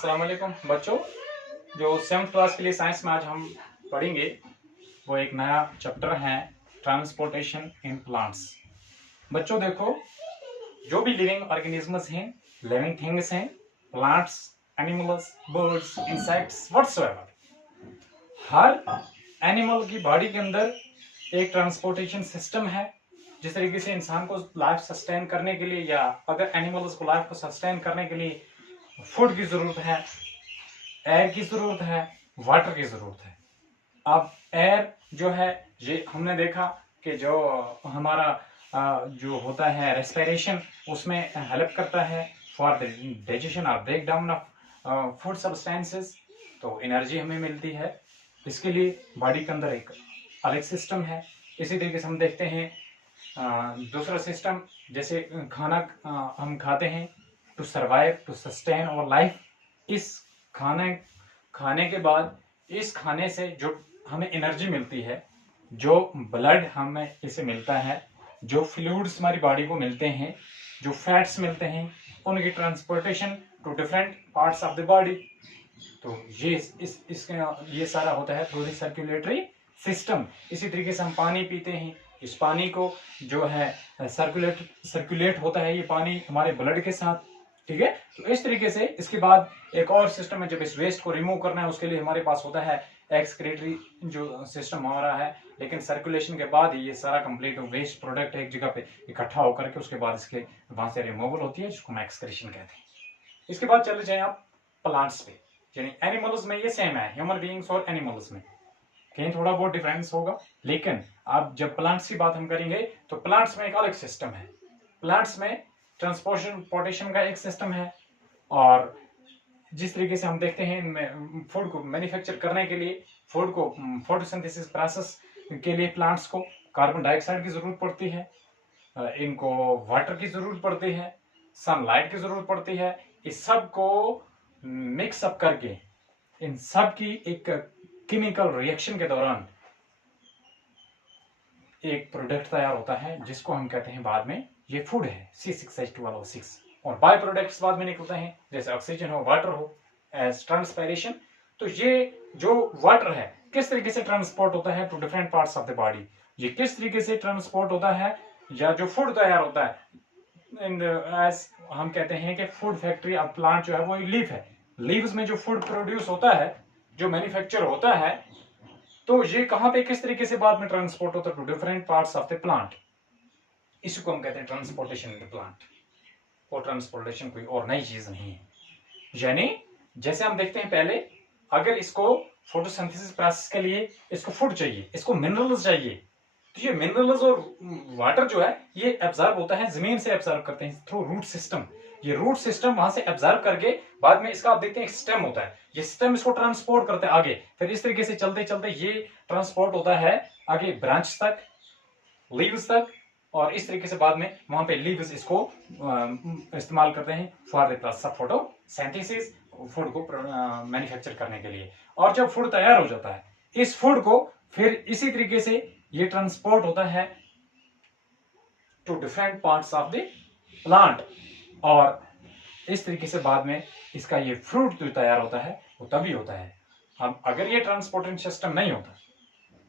अस्सलाम वालेकुम बच्चों। जो 7th क्लास के लिए साइंस में आज हम पढ़ेंगे वो एक नया चैप्टर है, ट्रांसपोर्टेशन इन प्लांट्स। बच्चों देखो, जो भी लिविंग ऑर्गेनिजम्स हैं, लिविंग थिंग्स हैं, plants, animals, birds, insects whatsoever, हर एनिमल की बॉडी के अंदर एक ट्रांसपोर्टेशन सिस्टम है। जिस तरीके से इंसान को लाइफ सस्टेन करने के लिए या अगर एनिमल्स को लाइफ को सस्टेन करने के लिए फूड की जरूरत है, एयर की जरूरत है, वाटर की जरूरत है। अब एयर जो है, ये हमने देखा कि जो हमारा जो होता है रेस्पिरेशन, उसमें हेल्प करता है फॉर द डाइजेशन और break down of food substances. तो एनर्जी हमें मिलती है, इसके लिए बॉडी के अंदर एक अलग सिस्टम है। इसी तरीके से हम देखते हैं दूसरा सिस्टम, जैसे खाना हम खाते हैं टू सर्वाइव, टू सस्टेन और लाइफ। इस खाने के बाद इस खाने से जो हमें एनर्जी मिलती है, जो ब्लड हमें इसे मिलता है, जो फ्लूइड्स हमारी बॉडी को मिलते हैं, जो फैट्स मिलते हैं, उनकी transportation to different parts of the body. तो ये सारा होता है थ्रू द सर्कुलेटरी सिस्टम। इसी तरीके से हम पानी पीते हैं, इस पानी को जो है सर्कुलेट होता है ये पानी हमारे ब्लड के साथ, ठीक है। तो इस तरीके से इसके बाद एक और सिस्टम है, जब इस वेस्ट को रिमूव करना है उसके लिए हमारे पास होता है एक्सक्रीटरी जो सिस्टम हमारा है। लेकिन सर्कुलेशन के बाद ये सारा कंप्लीट वेस्ट प्रोडक्ट एक जगह पे इकट्ठा होकर के उसके बाद इसके वहां से रिमूवल होती है, जिसको हम एक्सक्रीशन कहते हैं। इसके बाद चले जाए आप प्लांट्स पे, यानी एनिमल्स में ये सेम है, ह्यूमन बीइंग्स और एनिमल्स में कहीं थोड़ा बहुत डिफरेंस होगा। लेकिन अब जब प्लांट्स की बात हम करेंगे तो प्लांट्स में एक अलग सिस्टम है। प्लांट्स में ट्रांसपोर्टेशन का एक सिस्टम है, और जिस तरीके से हम देखते हैं इनमें फूड को मैन्युफैक्चर करने के लिए, फूड को फोटोसिंथेसिस प्रोसेस के लिए प्लांट्स को कार्बन डाइऑक्साइड की जरूरत पड़ती है, इनको वाटर की जरूरत पड़ती है, सनलाइट की जरूरत पड़ती है। इस सब को मिक्स अप करके इन सब की एक केमिकल रिएक्शन के दौरान एक प्रोडक्ट तैयार होता है, जिसको हम कहते हैं बाद में ये फूड है, C6H12O6। और बाय प्रोडक्ट्स बाद में निकलते हैं, जैसे ऑक्सीजन हो, वाटर हो, एज ट्रांसपायरेशन। तो ये जो वाटर है किस तरीके से ट्रांसपोर्ट होता है to different parts of the body, ये किस तरीके से ट्रांसपोर्ट होता है, या जो फूड तैयार होता है एज हम कहते हैं कि फूड फैक्ट्री ऑफ प्लांट जो है वो लीफ है। लीव्स में जो फूड प्रोड्यूस होता है, जो मैन्युफैक्चर होता है, तो ये कहां पे किस तरीके से बाद में ट्रांसपोर्ट होता है to different parts of the plant. इसको हम कहते हैं ट्रांसपोर्टेशन इन द प्लांट। और ट्रांसपोर्टेशन कोई और नई चीज नहीं है। यानी जैसे हम देखते हैं पहले, अगर इसको फोटोसिंथेसिस प्रोसेस के लिए इसको फूड चाहिए, इसको मिनरल्स चाहिए, तो ये मिनरल्स और वाटर जो है ये एब्जॉर्ब होता है, जमीन से एब्जॉर्ब करते हैं थ्रू रूट सिस्टम। ये रूट सिस्टम वहां से एब्जॉर्ब करके बाद में इसका आप देखते हैं एक स्टेम होता है, ये स्टेम इसको ट्रांसपोर्ट करते हैं आगे। फिर इस तरीके से चलते चलते ये ट्रांसपोर्ट होता है आगे ब्रांच तक, लीव्स तक, और इस तरीके से बाद में वहां पे लीव्स इसको इस्तेमाल करते हैं for the process of photosynthesis, food को मैन्युफैक्चर करने के लिए। और जब फूड तैयार हो जाता है, इस फूड को फिर इसी तरीके से ये ट्रांसपोर्ट होता है to different parts of the plant. और इस तरीके से बाद में इसका ये फ्रूट जो तैयार होता है वो तभी होता है। हम अगर ये ट्रांसपोर्टेशन सिस्टम नहीं होता,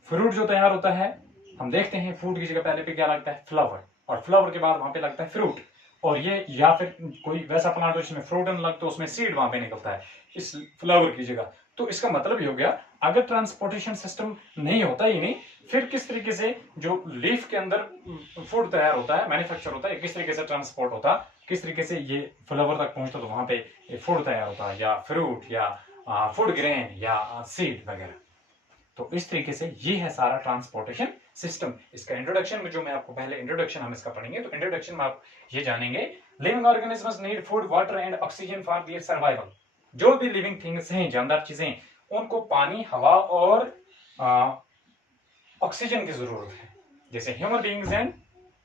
फ्रूट जो तैयार होता है, हम देखते हैं फ्रूट की जगह पहले पे क्या लगता है, फ्लावर, और फ्लावर के बाद वहां पे लगता है फ्रूट। और ये या फिर कोई वैसा प्लांट हो जिसमें फ्रूट नहीं लगता, उसमें सीड वहां पे निकलता है इस फ्लावर की जगह। तो इसका मतलब ये हो गया, अगर ट्रांसपोर्टेशन सिस्टम नहीं होता ही नहीं, फिर किस तरीके से जो लीफ के अंदर फूड तैयार होता है, मैन्युफैक्चर होता है, किस तरीके से ट्रांसपोर्ट होता, किस तरीके से ये फ्लावर तक पहुंचता, तो वहां पे फूड तैयार होता है, या फ्रूट, या फूड ग्रेन, या सीड वगैरह। तो इस तरीके से ये है सारा ट्रांसपोर्टेशन सिस्टम। इसका इंट्रोडक्शन में जो मैं आपको पहले इंट्रोडक्शन हम इसका पढ़ेंगे, तो इंट्रोडक्शन में आप ये जानेंगे, living organisms need food, water and oxygen for their survival. जो भी लिविंग थिंग्स हैं, जानदार चीजें, उनको पानी, हवा और ऑक्सीजन की जरूरत है, जैसे ह्यूमन बीइंग्स एंड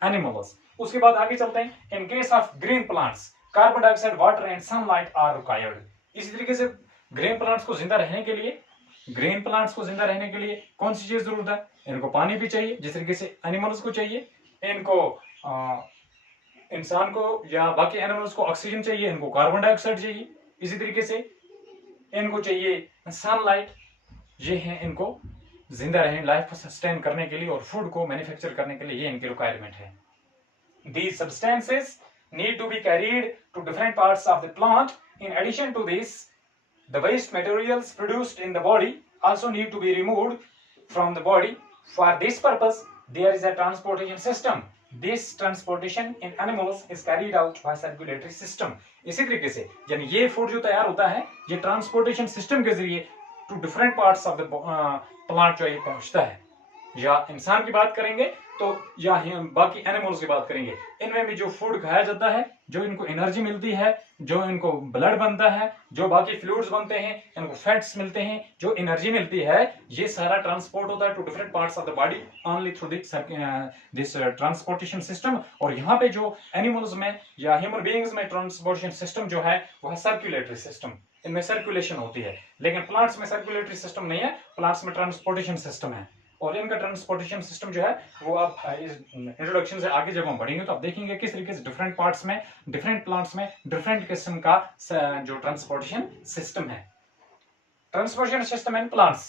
एनिमल्स। उसके बाद आगे चलते हैं, in case of green plants carbon dioxide, water and sunlight are required. इसी तरीके से ग्रीन प्लांट्स को जिंदा रहने के लिए, ग्रीन प्लांट्स को जिंदा रहने के लिए कौन सी चीज जरूरत है, इनको पानी भी चाहिए, जिस तरीके से एनिमल्स को चाहिए, इनको इंसान को या बाकी एनिमल्स को ऑक्सीजन चाहिए, इनको कार्बन डाइऑक्साइड चाहिए। इसी तरीके से इनको चाहिए सनलाइट, ये है इनको जिंदा रहें, लाइफ को सस्टेन करने के लिए और फूड को मैन्युफैक्चर करने के लिए ये इनकी रिक्वायरमेंट है। These substances need to be carried to different parts of the plant. In addition to this, the waste materials produced in the body also need to be removed from the body. For this purpose, there is a transportation system. This transportation in animals is carried out by circulatory system. इसी तरीके से यानी ये food जो तैयार होता है ये ट्रांसपोर्टेशन सिस्टम के जरिए to different parts of the plant जो ये पहुंचता है। या इंसान की बात करेंगे तो या बाकी एनिमल्स की बात करेंगे, इनमें भी जो फूड खाया जाता है, जो इनको एनर्जी मिलती है, जो इनको ब्लड बनता है, जो बाकी फ्लूइड्स बनते हैं, इनको फैट्स मिलते हैं, जो एनर्जी मिलती है, ये सारा ट्रांसपोर्ट होता है to different parts of the body only through this transportation system. और यहाँ पे जो एनिमल्स में या ह्यूमन बीइंग्स में ट्रांसपोर्टेशन सिस्टम जो है वो है सर्कुलेटरी सिस्टम, इनमें सर्कुलेशन होती है। लेकिन प्लांट्स में सर्कुलेटरी सिस्टम नहीं है, प्लांट्स में ट्रांसपोर्टेशन सिस्टम है। और इनका ट्रांसपोर्टेशन सिस्टम जो है वो आप इस इंट्रोडक्शन से आगे जब हम बढ़ेंगे तो आप देखेंगे किस तरीके से डिफरेंट पार्ट्स में, डिफरेंट प्लांट्स में डिफरेंट किस्म का जो ट्रांसपोर्टेशन सिस्टम है। Transportation system in plants,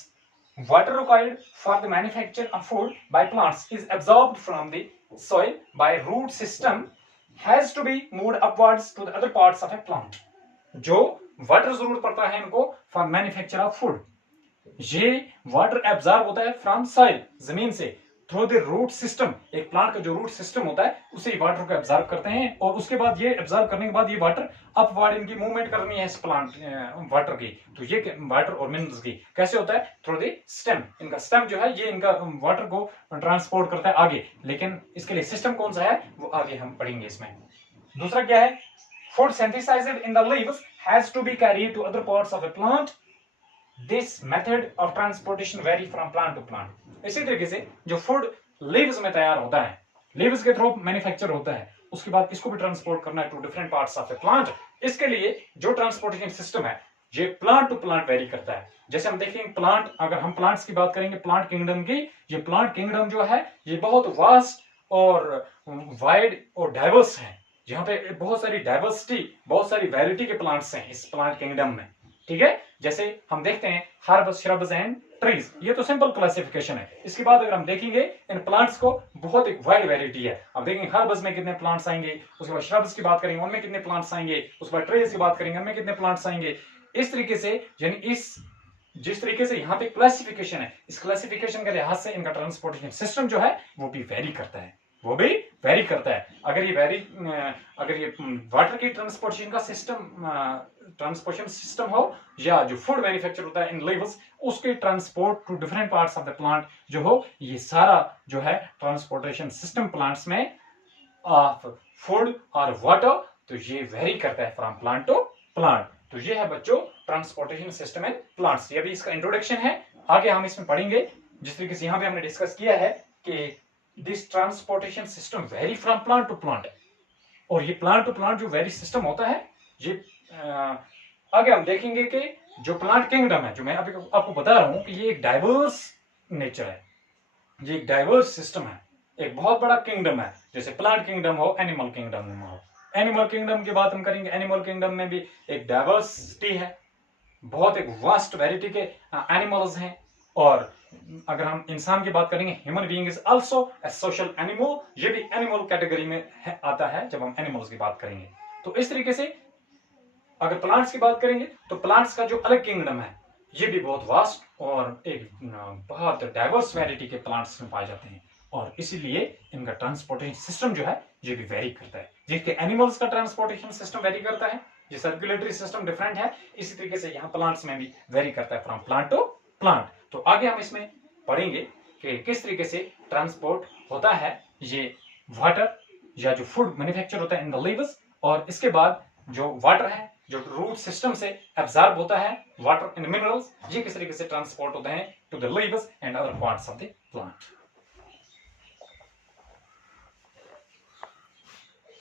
water required for the manufacture of food by plants is absorbed from the soil by root system has to be moved upwards to the other parts of a plant. जो water जरूरत पड़ता है इनको for manufacture of food, ये water absorb होता है from soil, जमीन से, थ्रू द रूट सिस्टम। एक प्लांट का जो रूट सिस्टम होता है उसे वाटर को एब्जॉर्ब करते हैं और उसके बाद ये एब्जॉर्ब करने के बाद ये वाटर अपवर्ड इनकी मूवमेंट करनी है इस प्लांट वाटर की। तो ये वाटर और मिनरल्स की कैसे होता है? Through the stem. इनका स्टेम जो है ये इनका वाटर को ट्रांसपोर्ट करता है आगे, लेकिन इसके लिए सिस्टम कौन सा है वो आगे हम पढ़ेंगे इसमें। दूसरा क्या है? Food synthesised in the leaves has to be carried to other parts of a plant. This method of transportation vary from plant to plant. इसी तरीके से जो फूड लीव्स में तैयार होता है, लीव्स के थ्रू मैन्युफैक्चर होता है, उसके बाद इसको भी ट्रांसपोर्ट करना है to different parts of a plant. इसके लिए जो ट्रांसपोर्टेशन सिस्टम है ये प्लांट टू प्लांट वेरी करता है। जैसे हम देखेंगे प्लांट, अगर हम प्लांट्स की बात करेंगे प्लांट किंगडम की, ये प्लांट किंगडम जो है ये बहुत वास्ट और वाइड और डाइवर्स है। यहाँ पे बहुत सारी डाइवर्सिटी, बहुत सारी वैरायटी के प्लांट्स हैं इस प्लांट किंगडम में, ठीक है। जैसे हम देखते हैं हर्ब्स, श्रब्स एंड ट्रीज, ये तो सिंपल क्लासिफिकेशन है। इसके बाद अगर हम देखेंगे इन प्लांट्स को बहुत एक वाइड वैरायटी है। अब देखेंगे हर्ब्स में कितने प्लांट्स आएंगे, उसके बाद श्रब्स की बात करेंगे उनमें कितने प्लांट्स आएंगे, उसके बाद ट्रीज की बात करेंगे उनमें कितने प्लांट्स आएंगे। इस तरीके से यानी इस जिस तरीके से यहाँ पे क्लासिफिकेशन है, इस क्लासिफिकेशन के लिहाज से इनका ट्रांसपोर्टेशन सिस्टम जो है वो भी वेरी करता है, वो भी वेरी करता है। अगर ये वाटर की ट्रांसपोर्टेशन का ट्रांसपोर्टेशन सिस्टम हो या जो फूड मैन्युफैक्चर होता है इन लीव्स, उसके transport to different parts of the plant जो हो, ये सारा जो है ट्रांसपोर्टेशन सिस्टम प्लांट्स में ऑफ फूड और वाटर, तो ये वेरी करता है फ्रॉम प्लांट टू प्लांट। तो ये है बच्चों ट्रांसपोर्टेशन सिस्टम इन प्लांट्स। ये भी इसका इंट्रोडक्शन है, आगे हम इसमें पढ़ेंगे। जिस तरीके से यहाँ पे हमने डिस्कस किया है कि this transportation system vary from plant to plant, और ये प्लांट टू प्लांट जो वेरी सिस्टम होता है ये आगे हम देखेंगे कि जो प्लांट किंगडम है, जो मैं अभी आपको बता रहा हूं कि ये एक डाइवर्स नेचर है, ये एक डाइवर्स सिस्टम है, एक बहुत बड़ा किंगडम है। जैसे प्लांट किंगडम हो, एनिमल किंगडम हो। एनिमल किंगडम की बात हम करेंगे, एनिमल किंगडम में भी एक डाइवर्सिटी है, बहुत एक वास्ट वैरायटी के एनिमल्स हैं। और अगर हम इंसान की बात करेंगे, human being is also a social animal, ये भी एनिमल कैटेगरी में आता है जब हम एनिमल्स की बात करेंगे। तो इस तरीके से अगर प्लांट्स की बात करेंगे तो प्लांट्स का जो अलग किंगडम है ये भी बहुत वास्ट और एक बहुत डाइवर्स वैरायटी के प्लांट्स में पाए जाते हैं, और इसीलिए इनका ट्रांसपोर्टेशन सिस्टम जो है ये भी वेरी करता है। जिसके एनिमल्स का ट्रांसपोर्टेशन सिस्टम वेरी करता है, ये सर्कुलेटरी सिस्टम डिफरेंट है, इसी तरीके से यहाँ प्लांट्स में भी वेरी करता है फ्रॉम प्लांट टू प्लांट। तो आगे हम इसमें पढ़ेंगे कि किस तरीके से ट्रांसपोर्ट होता है ये वाटर या जो फूड मैन्युफैक्चर होता है इन द लीव्स, और इसके बाद जो वाटर है जो रूट सिस्टम से एब्जॉर्ब होता है, वाटर एंड मिनरल्स, ये किस तरीके से ट्रांसपोर्ट होते हैं to the leaves and other parts of the plant.